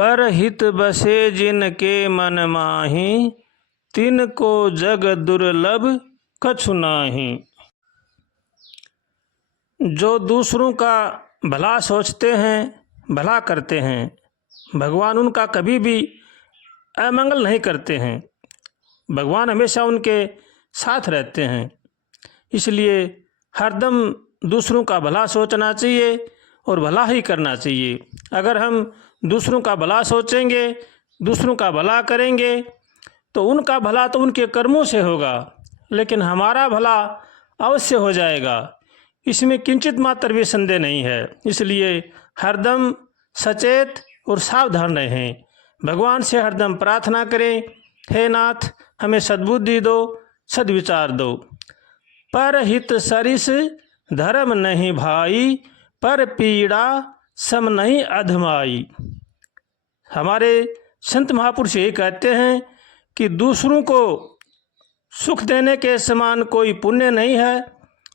पर हित बसे जिनके मन माही, तिनको जग दुर्लभ कछु नाही। जो दूसरों का भला सोचते हैं, भला करते हैं, भगवान उनका कभी भी अमंगल नहीं करते हैं। भगवान हमेशा उनके साथ रहते हैं। इसलिए हरदम दूसरों का भला सोचना चाहिए और भला ही करना चाहिए। अगर हम दूसरों का भला सोचेंगे, दूसरों का भला करेंगे, तो उनका भला तो उनके कर्मों से होगा, लेकिन हमारा भला अवश्य हो जाएगा। इसमें किंचित मात्र भी संदेह नहीं है। इसलिए हरदम सचेत और सावधान रहें। भगवान से हरदम प्रार्थना करें, हे नाथ हमें सद्बुद्धि दो, सद्विचार दो। पर हित सरिस धर्म नहीं भाई, पर पीड़ा सम नहीं अधमाई। हमारे संत महापुरुष यही कहते हैं कि दूसरों को सुख देने के समान कोई पुण्य नहीं है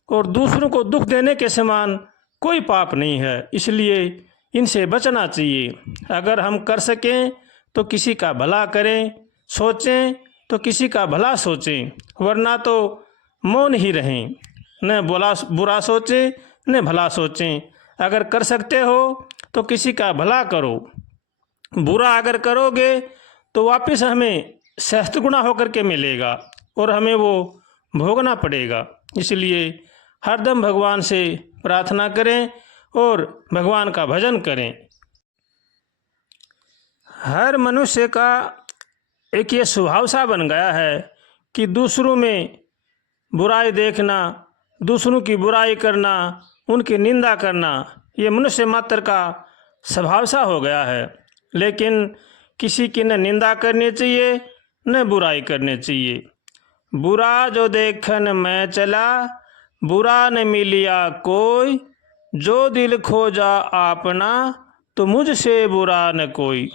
और दूसरों को दुख देने के समान कोई पाप नहीं है। इसलिए इनसे बचना चाहिए। अगर हम कर सकें तो किसी का भला करें, सोचें तो किसी का भला सोचें, वरना तो मौन ही रहें, न बुरा सोचें न भला सोचें। अगर कर सकते हो तो किसी का भला करो। बुरा अगर करोगे तो वापस हमें सहस्त्र गुना होकर के मिलेगा और हमें वो भोगना पड़ेगा। इसलिए हरदम भगवान से प्रार्थना करें और भगवान का भजन करें। हर मनुष्य का एक ये स्वभाव सा बन गया है कि दूसरों में बुराई देखना, दूसरों की बुराई करना, उनकी निंदा करना, ये मनुष्य मात्र का स्वभाव सा हो गया है। लेकिन किसी की न निंदा करनी चाहिए न बुराई करनी चाहिए। बुरा जो देखन मैं चला, बुरा न मिलिया कोई, जो दिल खोजा आपना, तो मुझसे बुरा न कोई।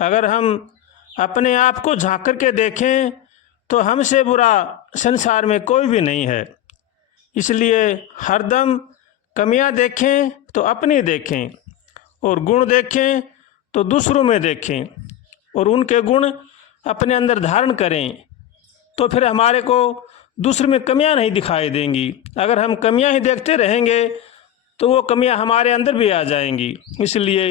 अगर हम अपने आप को झांक कर के देखें तो हमसे बुरा संसार में कोई भी नहीं है। इसलिए हरदम कमियां देखें तो अपनी देखें और गुण देखें तो दूसरों में देखें और उनके गुण अपने अंदर धारण करें, तो फिर हमारे को दूसरे में कमियां नहीं दिखाई देंगी। अगर हम कमियां ही देखते रहेंगे तो वो कमियां हमारे अंदर भी आ जाएंगी। इसलिए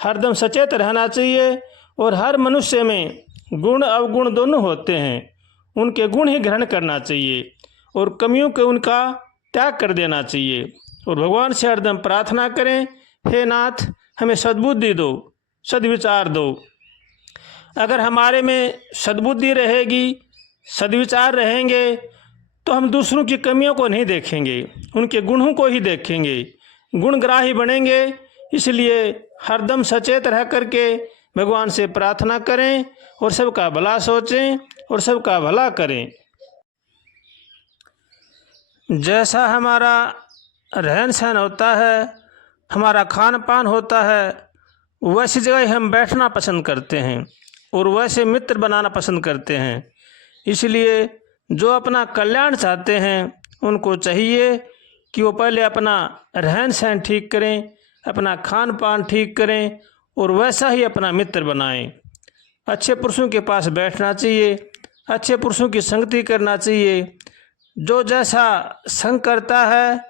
हरदम सचेत रहना चाहिए और हर मनुष्य में गुण अवगुण दोनों होते हैं, उनके गुण ही ग्रहण करना चाहिए और कमियों के उनका त्याग कर देना चाहिए। और भगवान से हरदम प्रार्थना करें, हे नाथ हमें सद्बुद्धि दो, सद्विचार दो। अगर हमारे में सद्बुद्धि रहेगी, सद्विचार रहेंगे, तो हम दूसरों की कमियों को नहीं देखेंगे, उनके गुणों को ही देखेंगे, गुणग्राही बनेंगे। इसलिए हरदम सचेत रह करके भगवान से प्रार्थना करें और सबका भला सोचें और सबका भला करें। जैसा हमारा रहन सहन होता है, हमारा खान पान होता है, वैसी जगह हम बैठना पसंद करते हैं और वैसे मित्र बनाना पसंद करते हैं। इसलिए जो अपना कल्याण चाहते हैं उनको चाहिए कि वो पहले अपना रहन सहन ठीक करें, अपना खान पान ठीक करें और वैसा ही अपना मित्र बनाएं। अच्छे पुरुषों के पास बैठना चाहिए, अच्छे पुरुषों की संगति करना चाहिए। जो जैसा संग करता है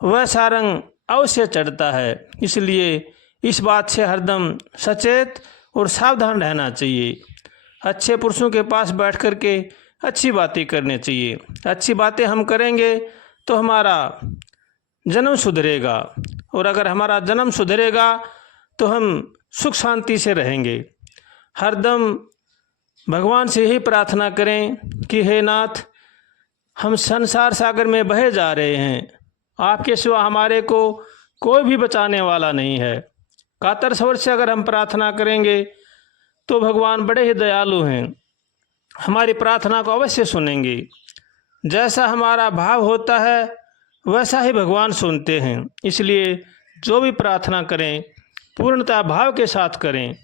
वैसा रंग अवश्य चढ़ता है। इसलिए इस बात से हरदम सचेत और सावधान रहना चाहिए। अच्छे पुरुषों के पास बैठ कर के अच्छी बातें करनी चाहिए। अच्छी बातें हम करेंगे तो हमारा जन्म सुधरेगा और अगर हमारा जन्म सुधरेगा तो हम सुख शांति से रहेंगे। हरदम भगवान से यही प्रार्थना करें कि हे नाथ हम संसार सागर में बहे जा रहे हैं, आपके सिवा हमारे को कोई भी बचाने वाला नहीं है। कातर स्वर से अगर हम प्रार्थना करेंगे तो भगवान बड़े ही दयालु हैं, हमारी प्रार्थना को अवश्य सुनेंगे। जैसा हमारा भाव होता है वैसा ही भगवान सुनते हैं। इसलिए जो भी प्रार्थना करें पूर्णतः भाव के साथ करें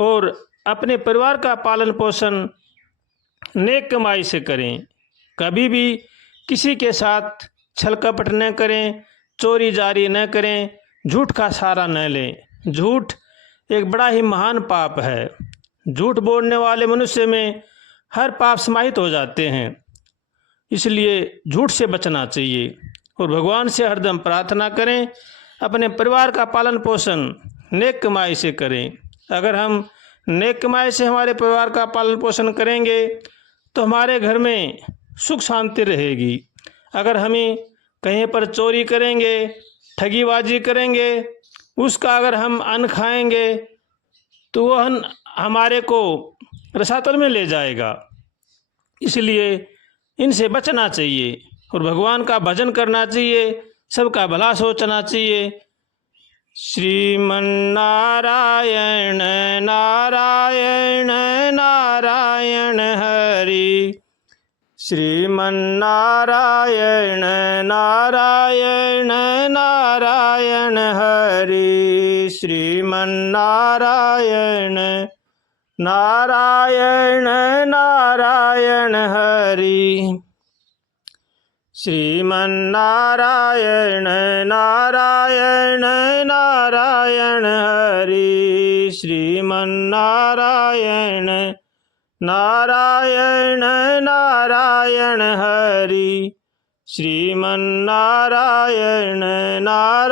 और अपने परिवार का पालन पोषण नेक कमाई से करें। कभी भी किसी के साथ छल कपट न करें, चोरी जारी न करें, झूठ का सहारा न लें। झूठ एक बड़ा ही महान पाप है। झूठ बोलने वाले मनुष्य में हर पाप समाहित हो जाते हैं। इसलिए झूठ से बचना चाहिए और भगवान से हरदम प्रार्थना करें, अपने परिवार का पालन पोषण नेक कमाई से करें। अगर हम नेक कमाई से हमारे परिवार का पालन पोषण करेंगे तो हमारे घर में सुख शांति रहेगी। अगर हमें कहीं पर चोरी करेंगे, ठगीबाजी करेंगे, उसका अगर हम अन्न खाएंगे तो वह अन्न हमारे को रसातल में ले जाएगा। इसलिए इनसे बचना चाहिए और भगवान का भजन करना चाहिए, सबका भला सोचना चाहिए। श्रीमन्नारायण नारायण नारायण हरि, श्रीमन्नारायण नारायण नारायण हरि, श्रीमन्नारायण नारायण नारायण हरि, श्रीमन्नारायण नारायण नारायण हरि, श्रीमन्नारायण नारायण नारायण हरि, श्रीमन्नारायण नारायण